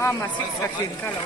Mama six sakin kalau.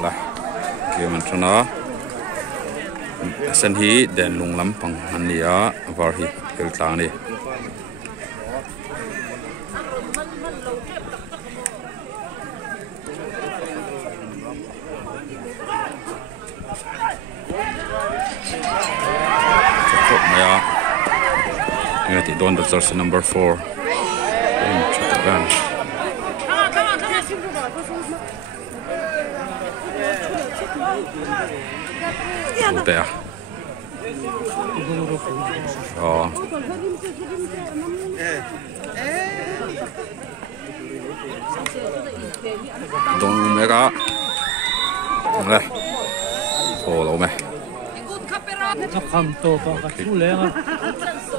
Lah, game antuna san hi den lung lampang ania var hi heltlang ni chok maya ngati don the jersey number 4 chatagan Udah. Oh. Dong mereka. Nah. Follow me. Kamu tuh kok sulit kan?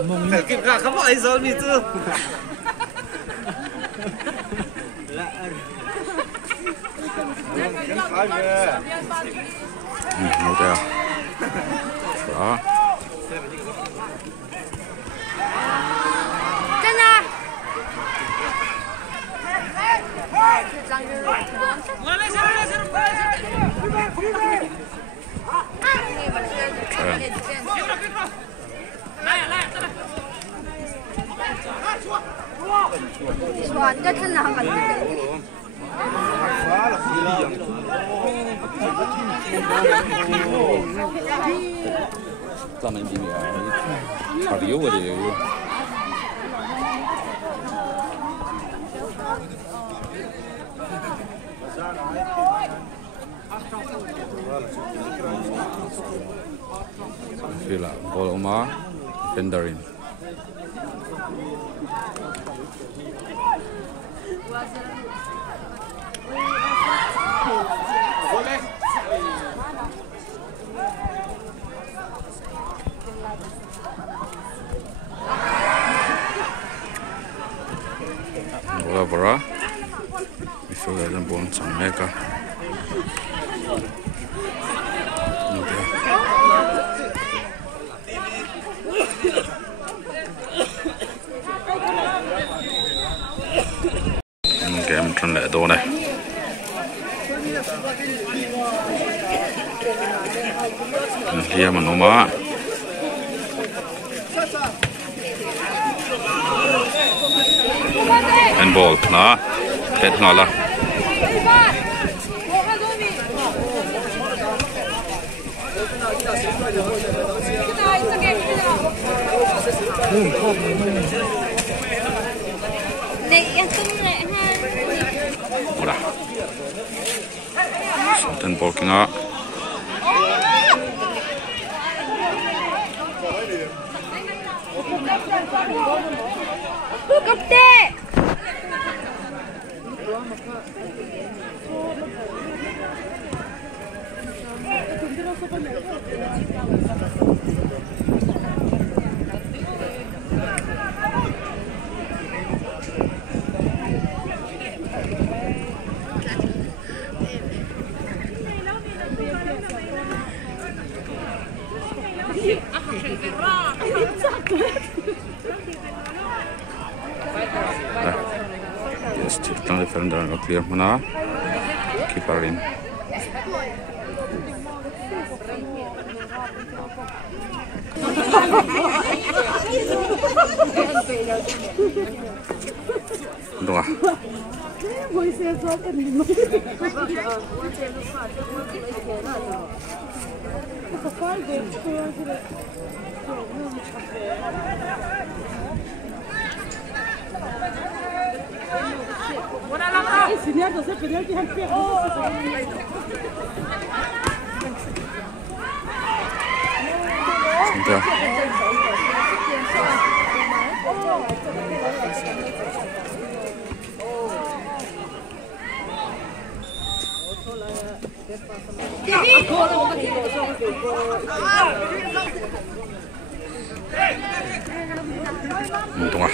Mungkin kamu aizol itu. Udah. Đó. Làm anh gì vậy? Phải yếu rồi đi. Fila ball Omar Pendarin. Bola bola. Itu dalam bom sang mereka. Game trần lệ đồ này. Kia mà nó má. Handball, na, head ngala. Udah. Handball kena. Kapte. stick tang defender no clear mana keeper in Đúng à? Đúng à?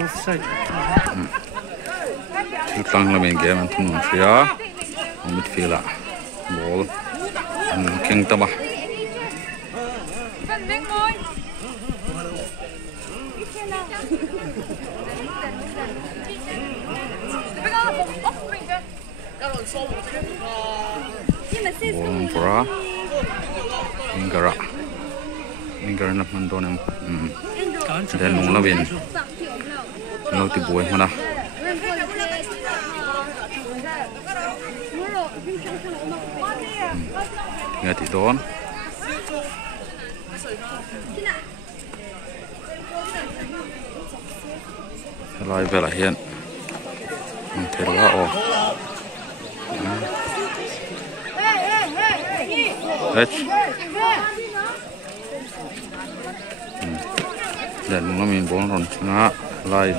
Offside. Lang la main game an thun fia midfielder ball an keng tama ball pura Ingara na man donem dan nong la win lo ti boy mana nghe thì đón lại về lại hiện thế đó ô đấy dan nó mình bốn rồi ngã lại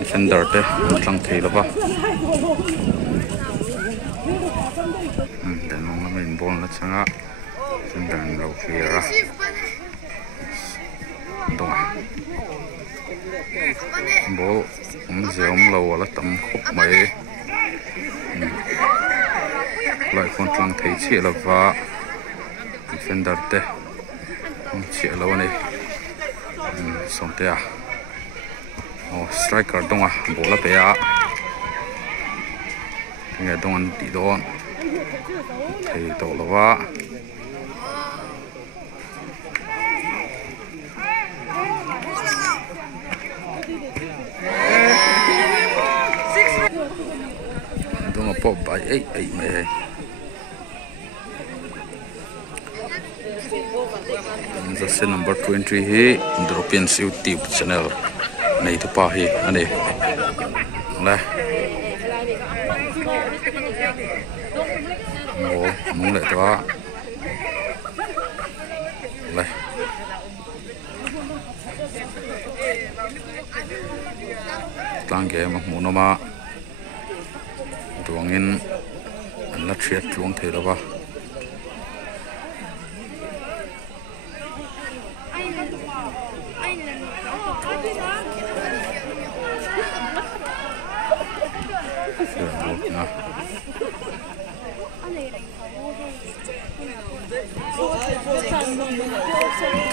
defender thế tăng thế là ba dan nó mình bốn là ngã defender lâu clear à đúng à ball ziom lo la tam khop mai lại con trăng thấy chị là vợ defender te chị là này xong te à striker đông à bố là bé à nghe đông ăn tí đó thì tổ là vợ đông là pop bài ấy mày the number 20 hi European YouTube channel này tu pa hi ane la mong lại đó la tang ke ma mu no ma tuangin an la thiat luang thei lo ba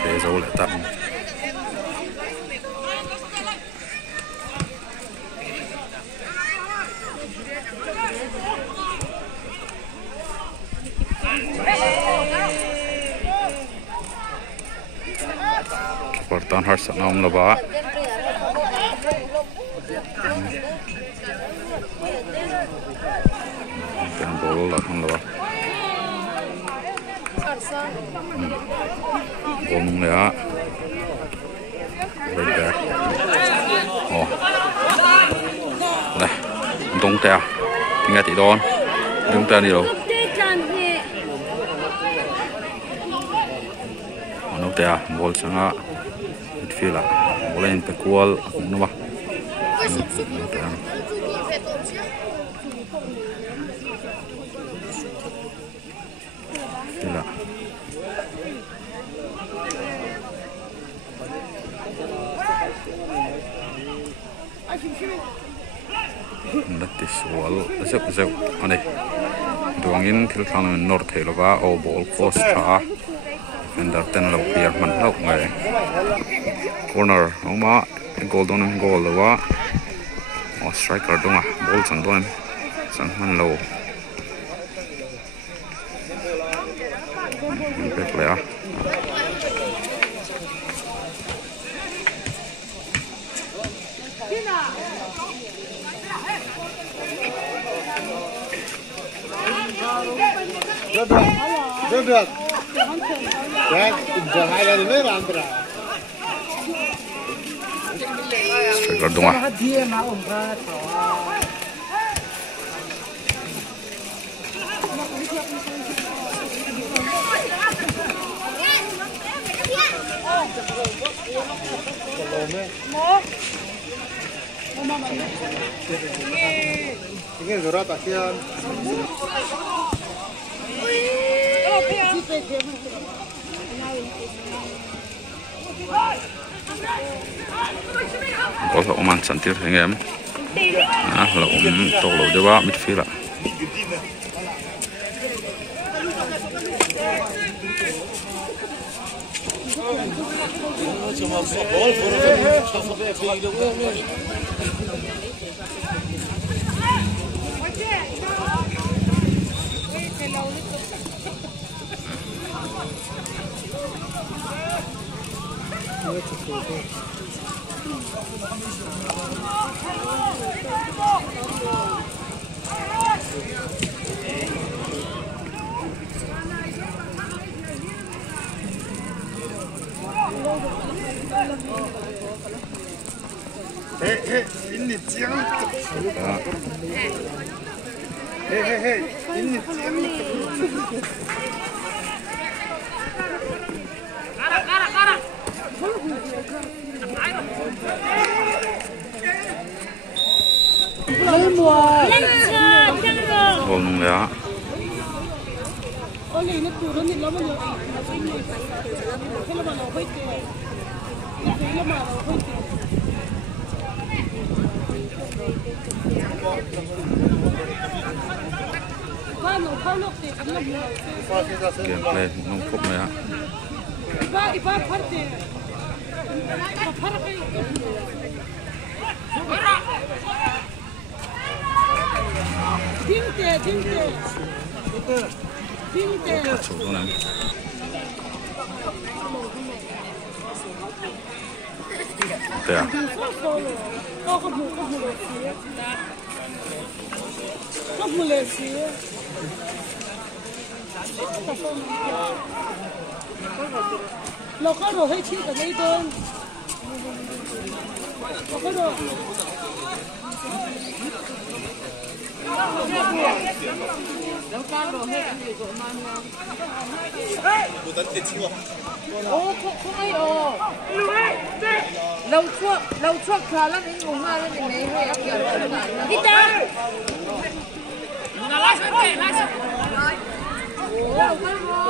thế dấu lại tắt Keeper harus nom lo ba pen ball la hon lo ba ball nung le a right back đây đông te nghe tỷ đón đông te đi đâu nó te ball sang a midfield ball in pe kual no ba Let's wall zep ane duangin thil thang nor theilowa o ball cross tha defender ten lo pier man lo ngai corner oma golden goal lawa o striker donga ball sang don sang man lo back player Được. Đấy, giờ hai lần mới làm được. striker donga Ini surat pasien. có là oman santir anh em là tổ lầu để ba midfield ạ Ini jangan. Hei, ini jangan. Kara. gol nung ya gameplay nung phút này á chủ đó này đây àเราก็รอให้ชี้กับไม่โดนเราก็รอแล้วการรอให้อยู่กับมันนะโอ้เขาไม่ออกเราชอบคาแล้วนี่งงมากเลยในนี้ให้อัพอย่างนั้นพี่ตาไล่สุดเลยไล่สุดโอ้ไม่รอ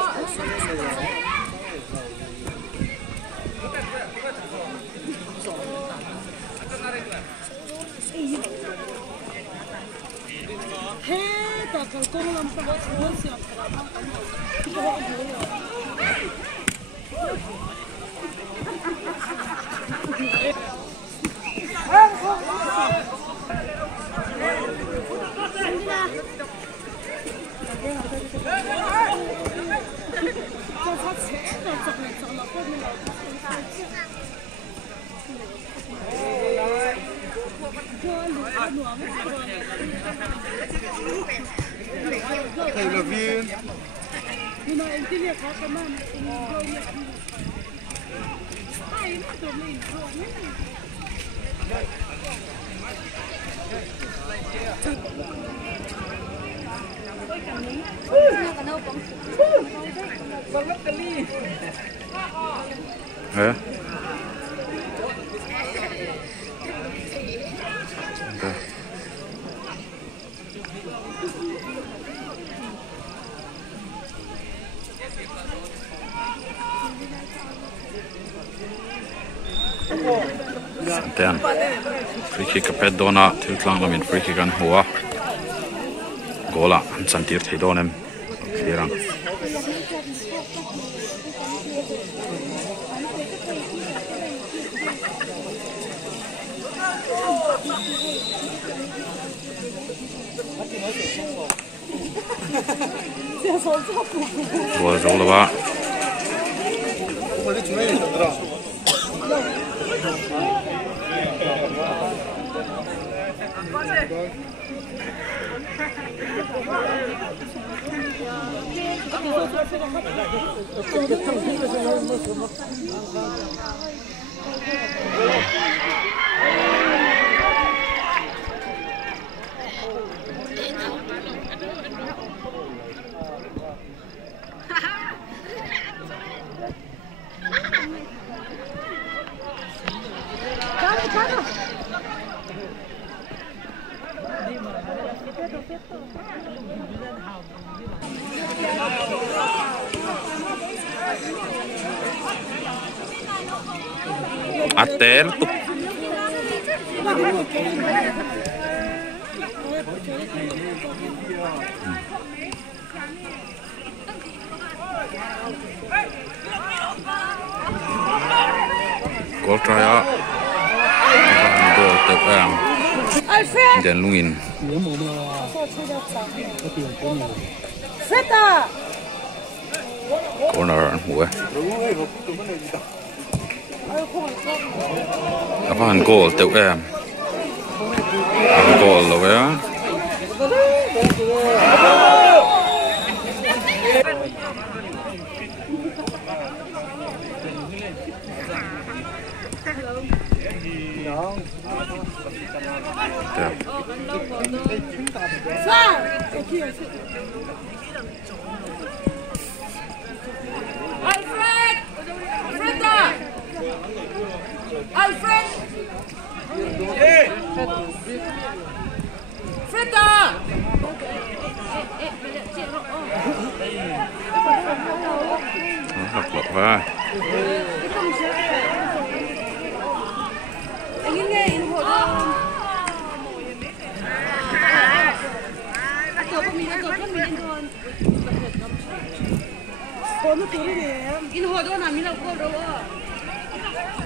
Hei, tak kalau lampu semua siap kerana Hey, Levine. Hả? Santian free kick kapet dona thil tlang lamin free kick an huwa gola an chantir thei donem thirang goal zola ba Ater tu. Gol try ya. Gol tepat. Dan lungin. Corner hua. Apaan goal teu em. Goal lo ya. Alfred! Freda! Alfred! Freda! Học lọ va. Anh nghe in hộ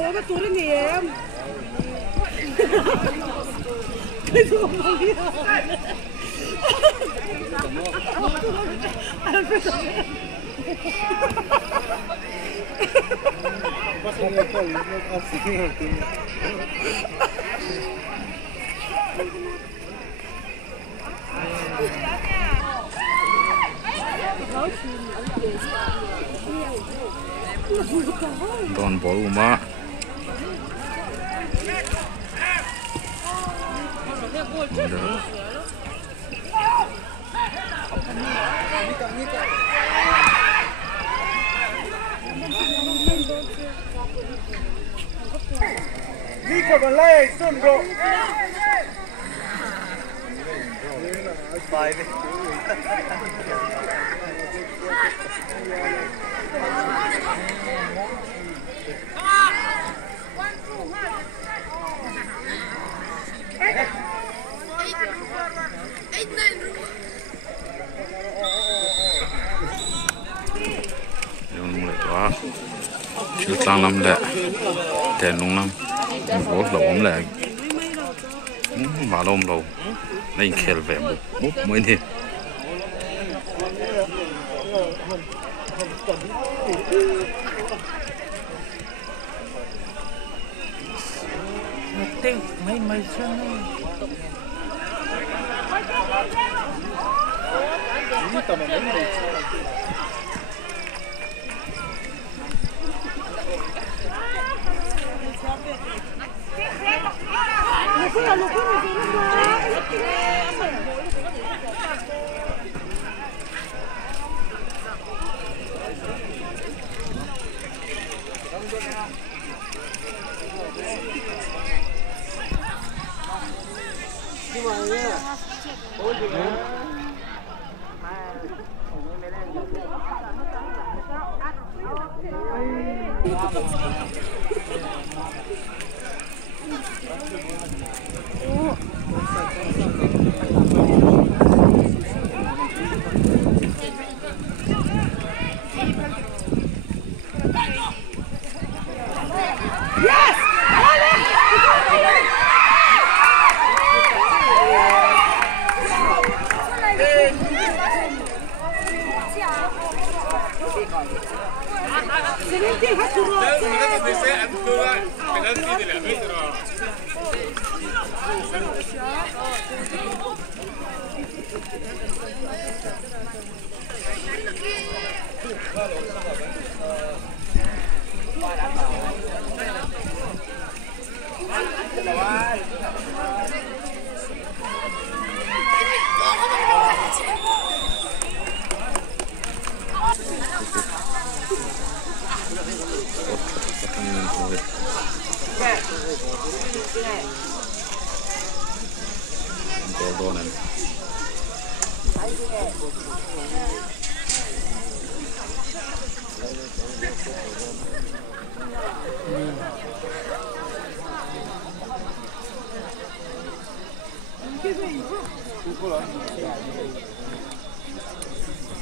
我们做的面。这是我们的。Don Bolma. Nico Malay, Sungo. Bye. Thiếu tăng lắm lẹ, tiền luôn lắm, bố lẩu ốm lẹ, vào lông lẩu, đây khéo về bút mới đi. Tiếng mấy chân.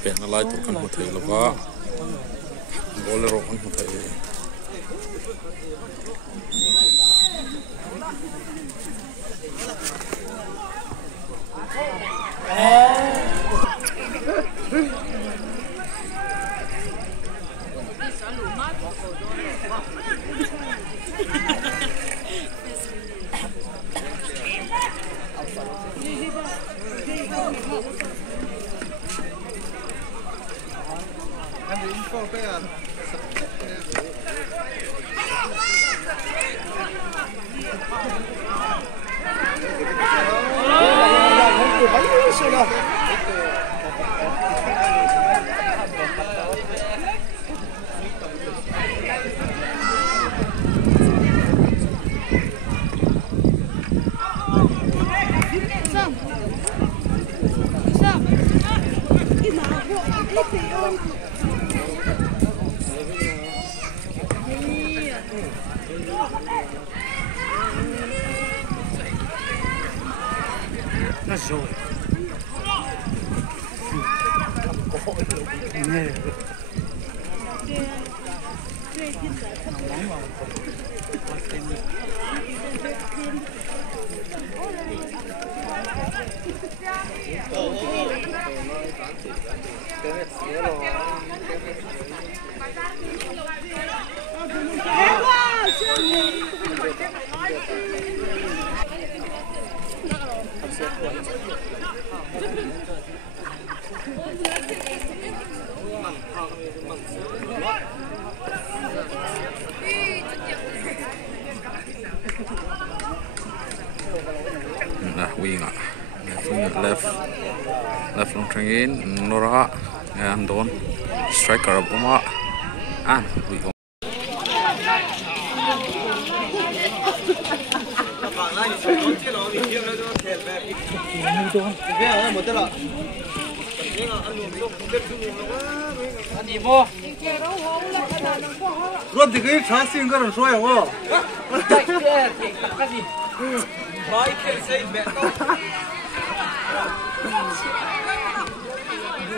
Pen lai tu kan hmu thei lova bolero kan hmu thei Nah, wing left long train in Nora and Don striker of Uma and we go. Rốt thì cái xóa xin có đồng số hiểu không?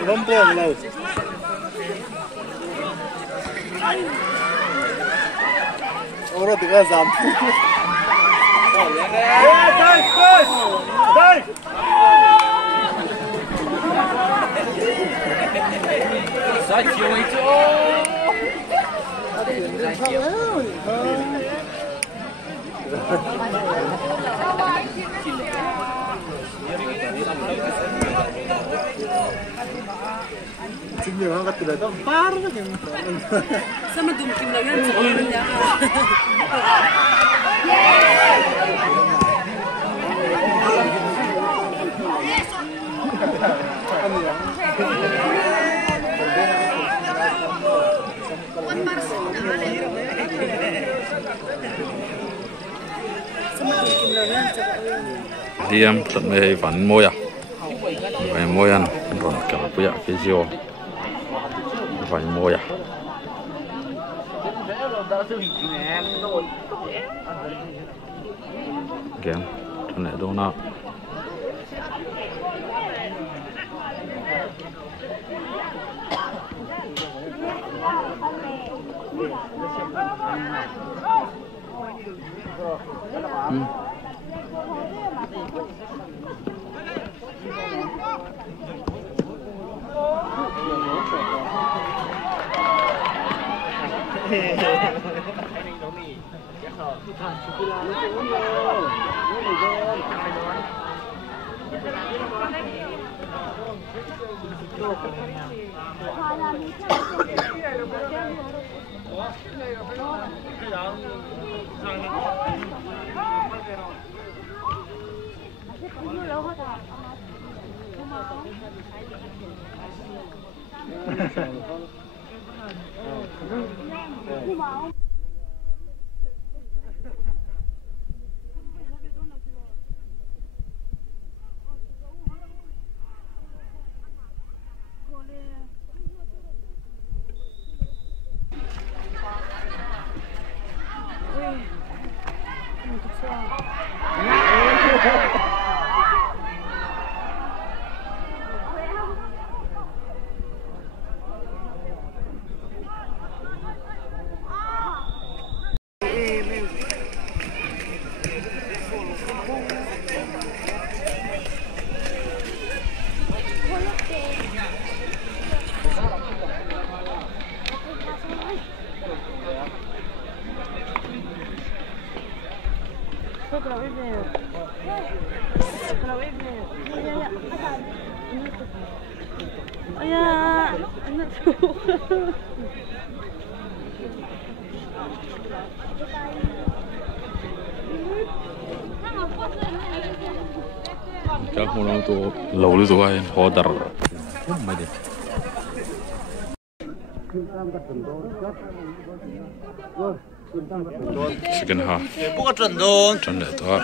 Không buồn đâu. Rốt thì cái giảm. Đây. Sai chiều ấy chỗ. Chính nhiều cái từ đó phá nó cái Sao mà tụi kim là ngăn chặn mình nhá? Đi em tận mày vẫn môi à? Vậy môi ăn rồi cả bây giờ cái gì vậy môi à? Game trong này đâu nào? Chắc hôm nay tôi lâu rồi tôi họ đặt không mấy đi. Second half. Trận lệ đó.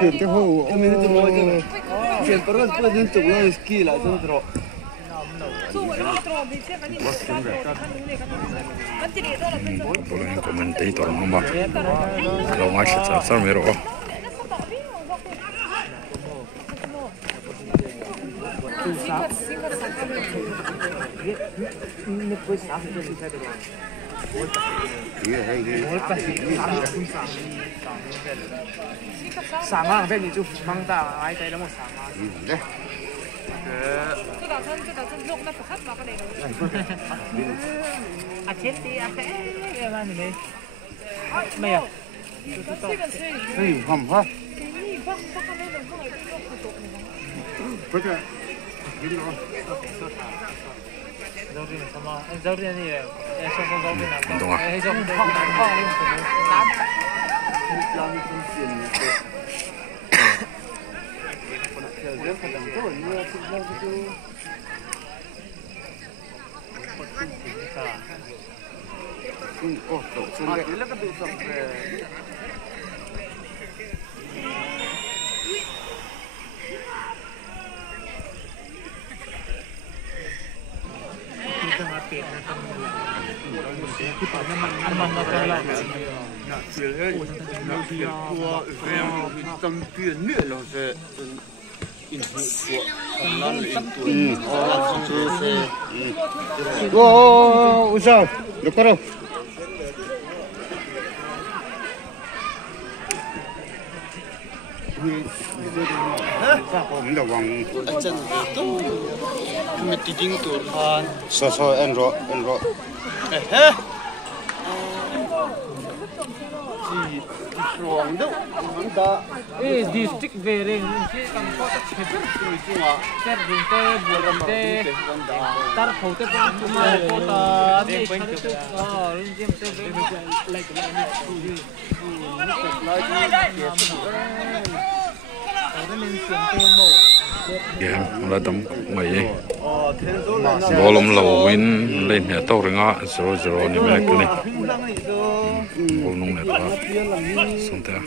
Thuyền cái hồ ông ấy tôi nói chứ thuyền có rất là dân chủ là ski là dân rõ Boleh commentator nama. Kalau masih cakap mero. Sama bên itu mangta ai tay nó một sama.这打算弄那不看嘛个那种。啊，天地啊，哎，嘛你没？没有。这个是。哎，好不好？你放那种放来做不懂吗？不是，周边什么？周边的，说周边的。你懂啊？哎，就放我上，你过来。我们的网，没地定多看，说按着。Eh, district Bereng ini kan kota Cipet cuma Cerdinte, Burante, tar hotel pun cuma kota di itu. Oh, ini Ya, mulai tam mai. Bolom lawin lain ya tau renga 0-0 ni mereka ni. Bolong ni apa? Santai.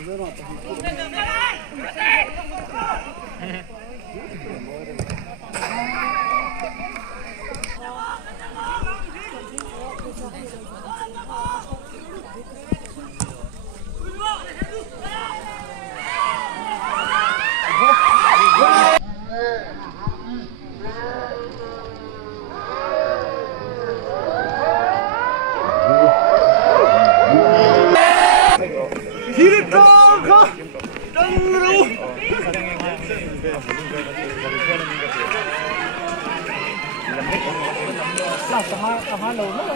Kah lâu lắm.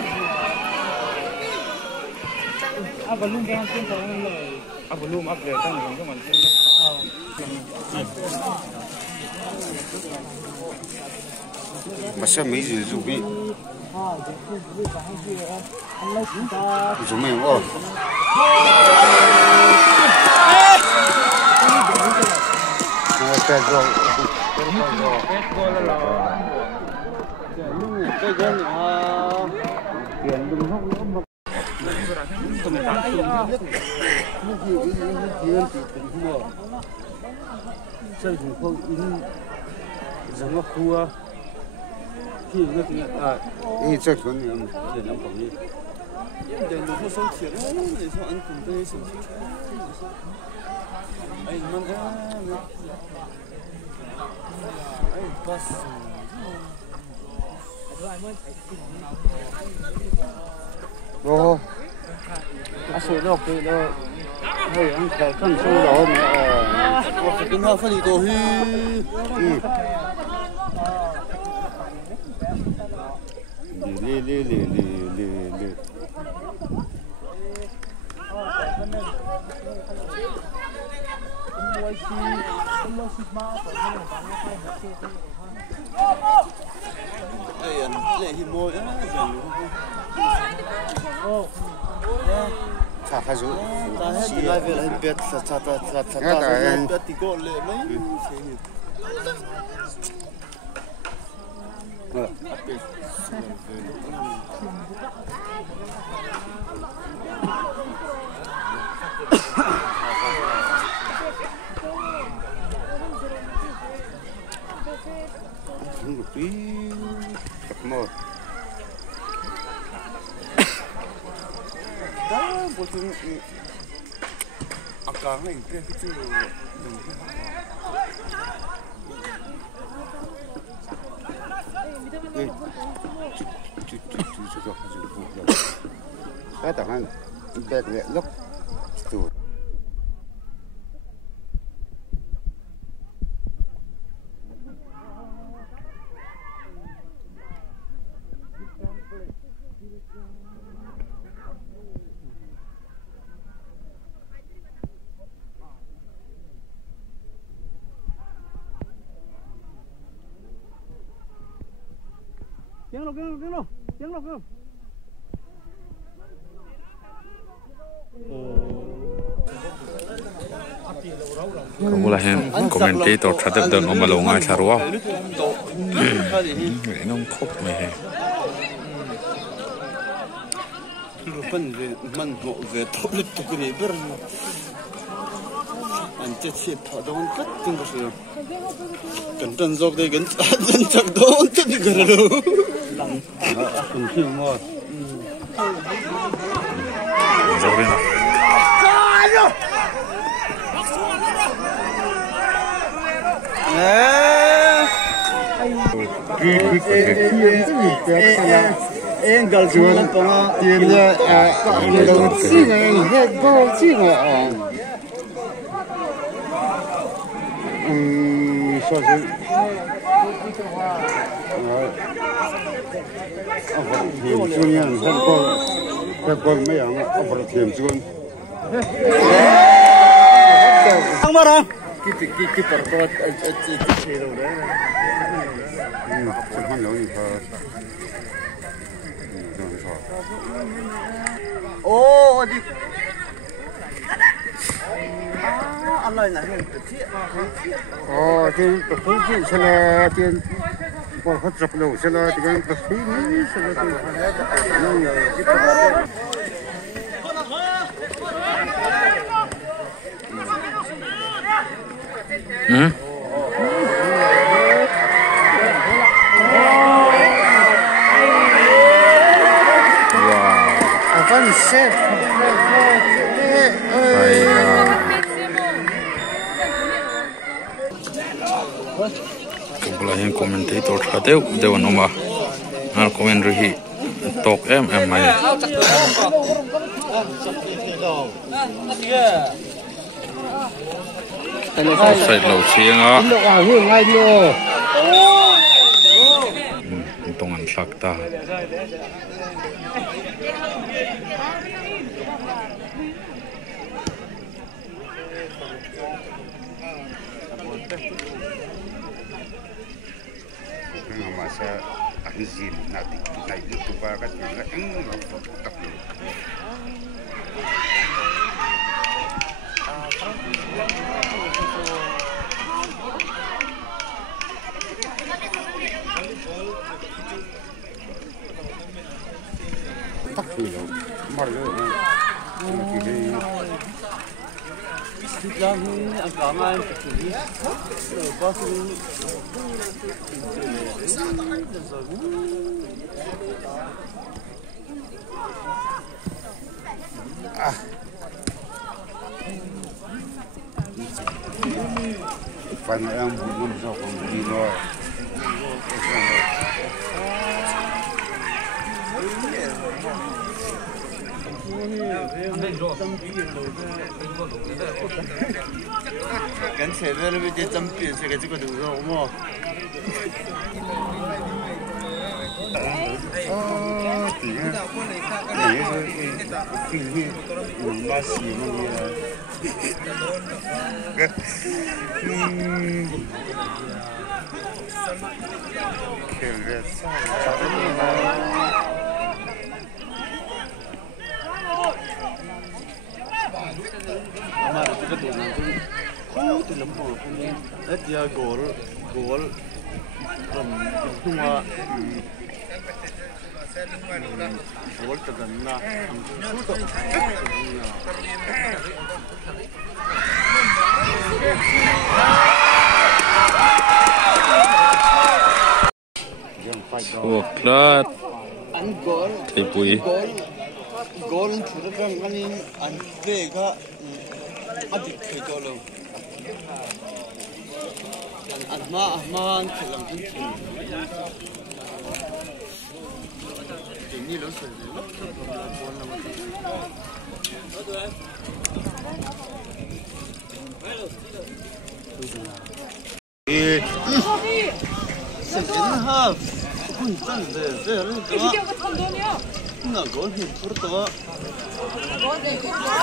Belum jangan cinta dengan belum upgrade kan dengan macam masa mấy gì dù bị dù mình ô cái rồi cái này tiền đừng không nữa chơi cũng không in giống nó khua thì nó thì chơi chuẩn thì để nó còn đi để nó có số tiền để cho ăn cùng tôi số tiền anh mang ra anh pass Ồ, số nó cái nó hơi ăn cái con số đó mà phải cái nào phải đi tổ hi lì đây anh lệ hi môi á chả phải rủ ta hết từ nay về là hình biệt chả biệt thì gọn lệ mấy không được tí tập mơ bố chúng cá này cái chứ cái tảng này bẹt nhẹ lốc từ tiếng lộc Kamu lah yang komentator terhadap dan omalonga charwa. Ini kok meh. Lupan man mo ve tolut tu kini ber. Anjat siap padon kat tinggal sih. Kentan zog deh kentan cak don tu di geralo. Mungkin mau. Jauhin. Em gal chuan tonga tiela lo chi ngai he go chi ngai so so hiểm chuan yan he go mấy ang hiểm chuan ang mara ki partot chi chelo da man lo ni ha oh di Allah nak hen kecil oh tu tu sana tu por khat lo sana dengan pasti ni sana tu Kumpulan yang komentator terhadap dewan umah, komen rihi talk mai. Offside lau siang ah. Untungan sakta. Masa izin nanti kita itu bakat juga tak agama yang kecil, lepas itu Fan yang belum sokong di luar. Kan saya lebih dia champion saya kecik tu rumah. Oh, tiga. Ini masih mana? Keren. Hamaरा juga dengan tu, tu lembut ni. Dia gol semua gol terkena. Coklat. Tipui. Golden program running and Vega Adik Kedolo. And Man Kilam. Second half. 나 골 부르다가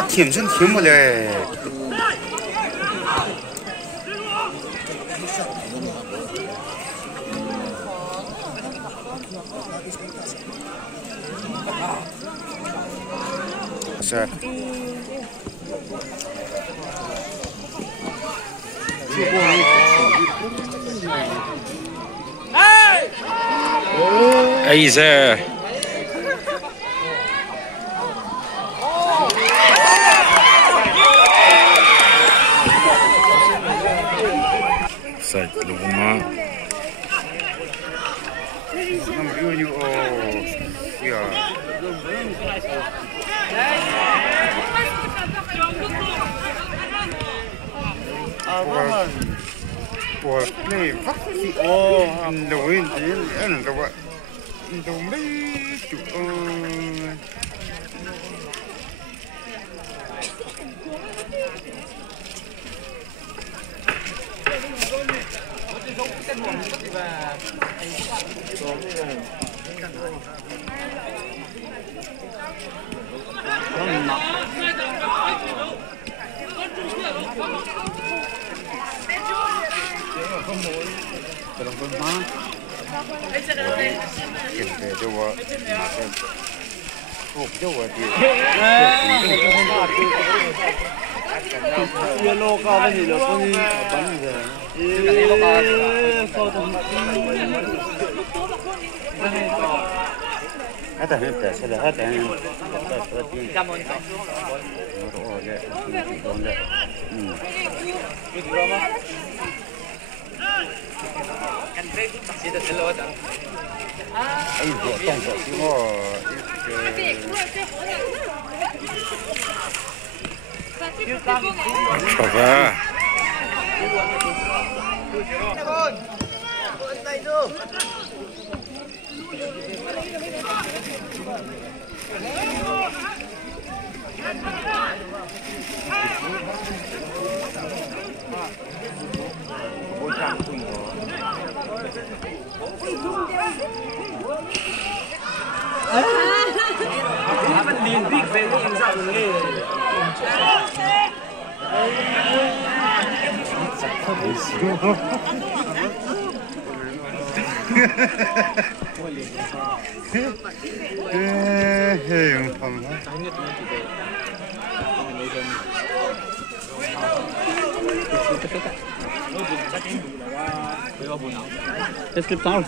팀선 팀을래. 자. ايزه سايد لوما نمبيو يا Well, play fucking the wind and the what? The way to yellow card ni lo pun ban je. هذا هذا سلا هذا Slip down.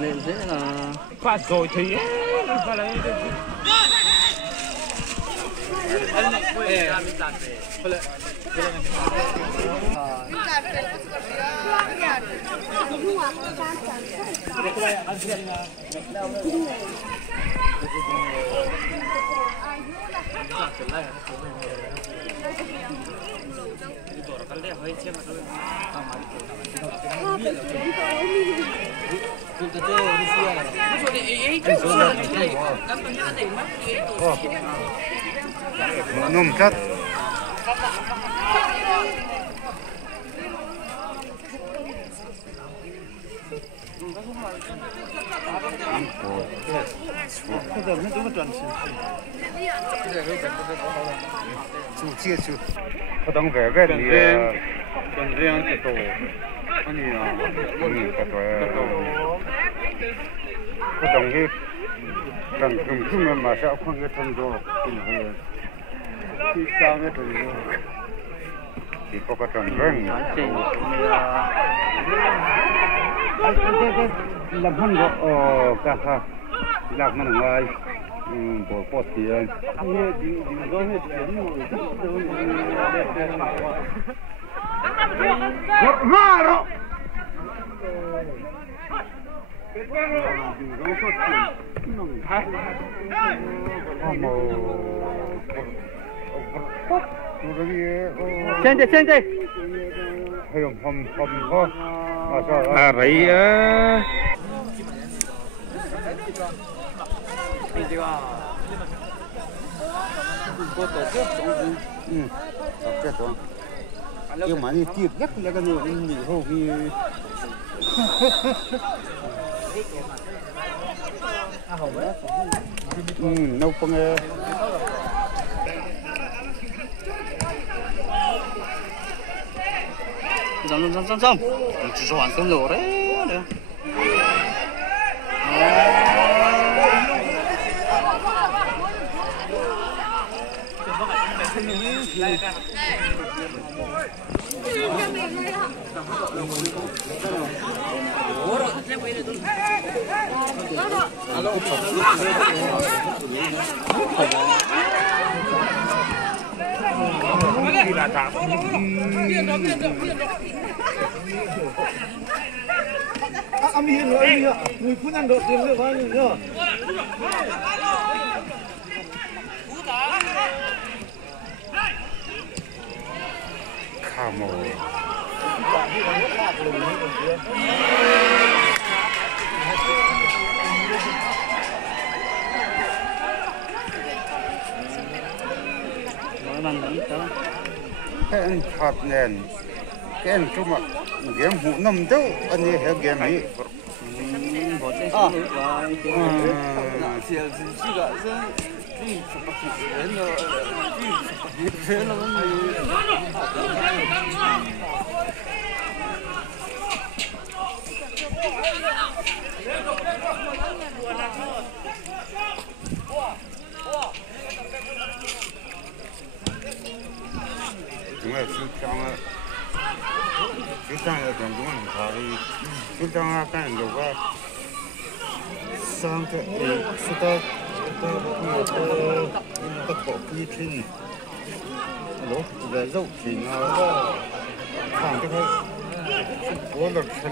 Nên sẽ là qua rồi thì phải là nôm cắt chú chia chú có đóng vẻ cái gì còn riêng cái tổ anh ấy cái tổ có đóng cái cần dùng chung mà sao không cái thân đồ khi sao cái thân đồ thì có cái thân vâng làm hơn có cả ha làm mình ngoài bộ phốt tiền Trên đây. À vậy á. Nhưng mà đi tiệc nhất là cái người nghỉ hầu thì nấu bằng xong chỉ hoàn xong rồi đấy âm hiền rồi anh ạ, mùi phun ăn được tiếng được bao nhiêu nữa. Come on. Cái anh thật nền, cái anh chung mà game hụt nằm đâu, anh ấy hay game ấy. 출장에 정도는 거의 출장 가는 거가 상태 수다 또 커피 핀 로 về dâu thì nó khoảng cái có là cái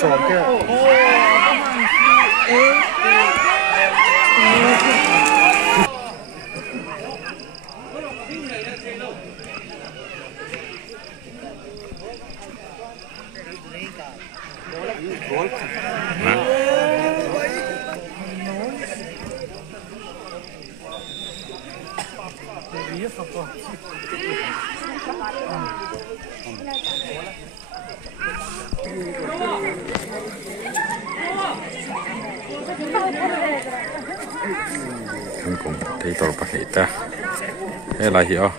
sổ kia anh cũng thấy tôi bắt hết ta thế là hiểu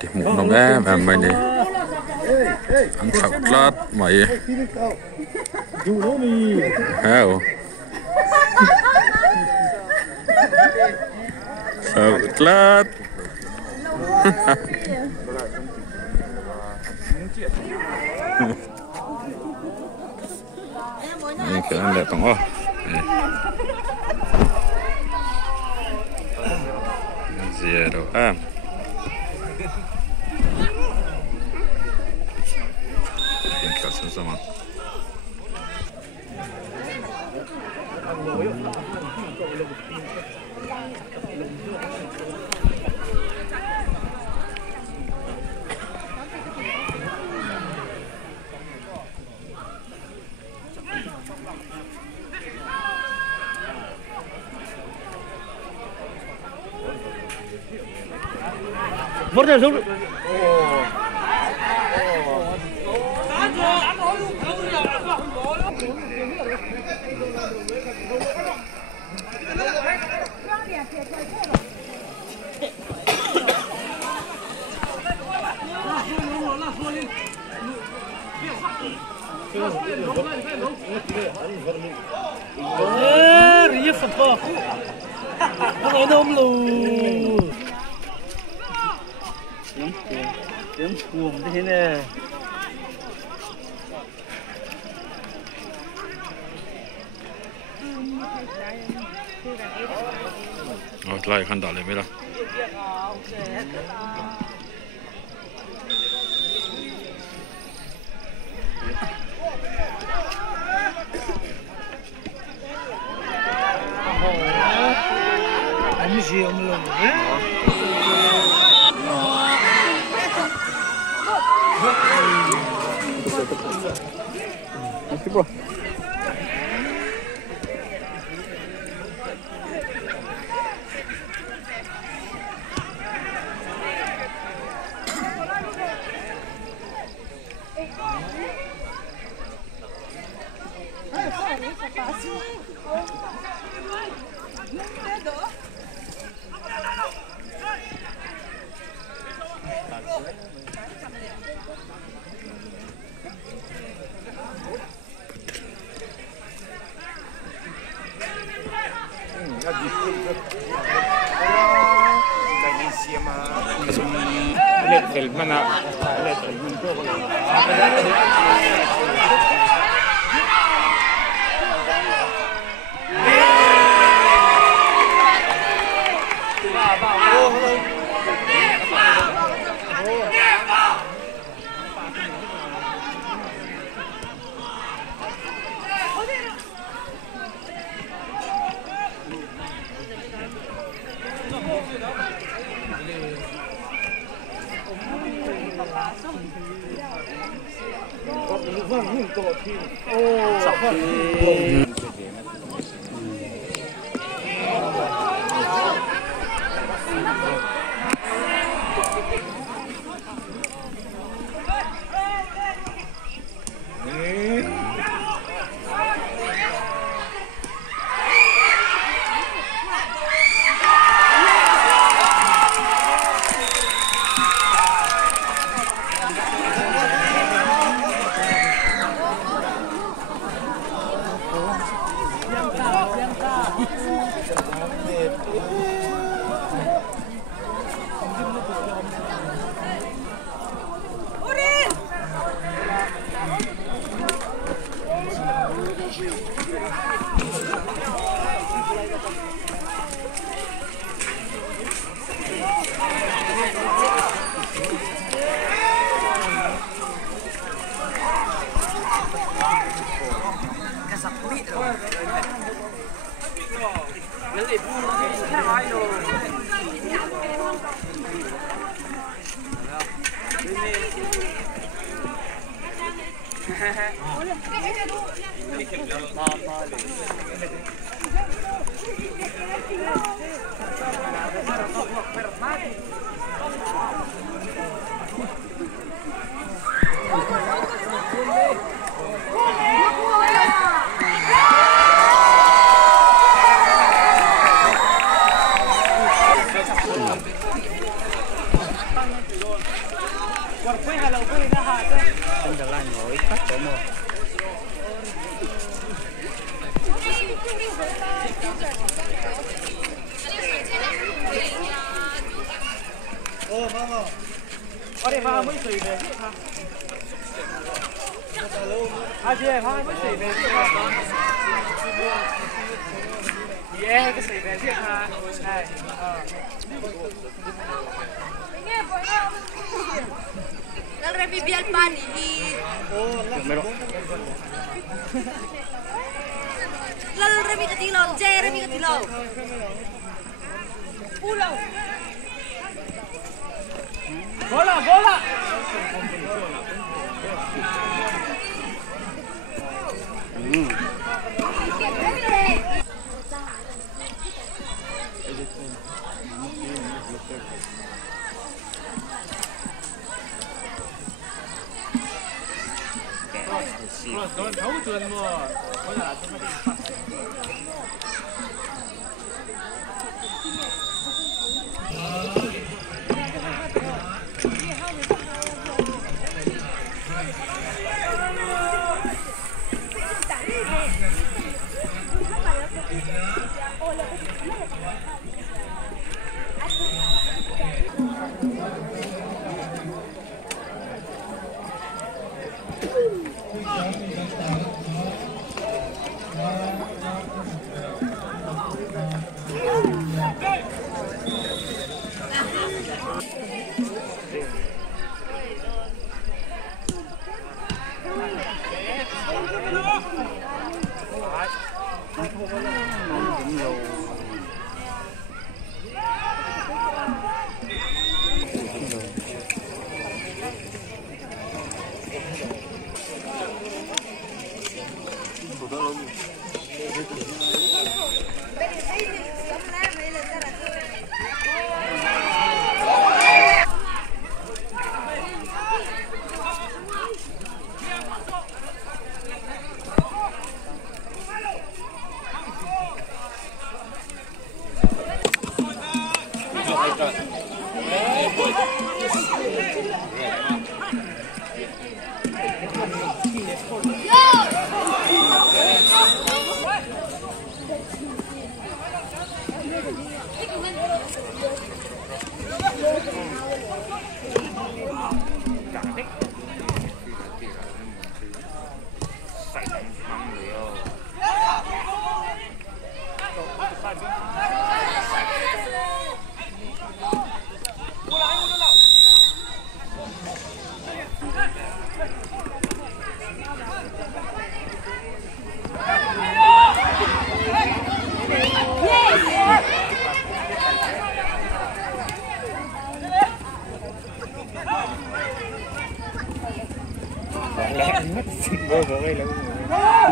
thì một nó bé mà mày này ăn thật lát mày heo thật lát ini kalian lihat dong, oh zero ini kasih sama Vớt ra xuống. Riết sập bò. Nó nói đông lù. Tiếng cuồng thế này. ไล่ขั้นต่อเลยไหมล่ะไม่เชื่อมันเลยLihat film mana? Lihat film tu lâu lên Hãy subscribe cho kênh Ghiền Mì Gõ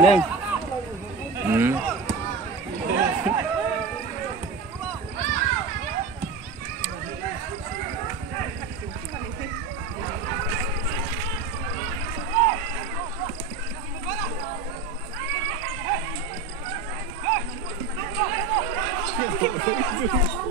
để không bỏ lỡ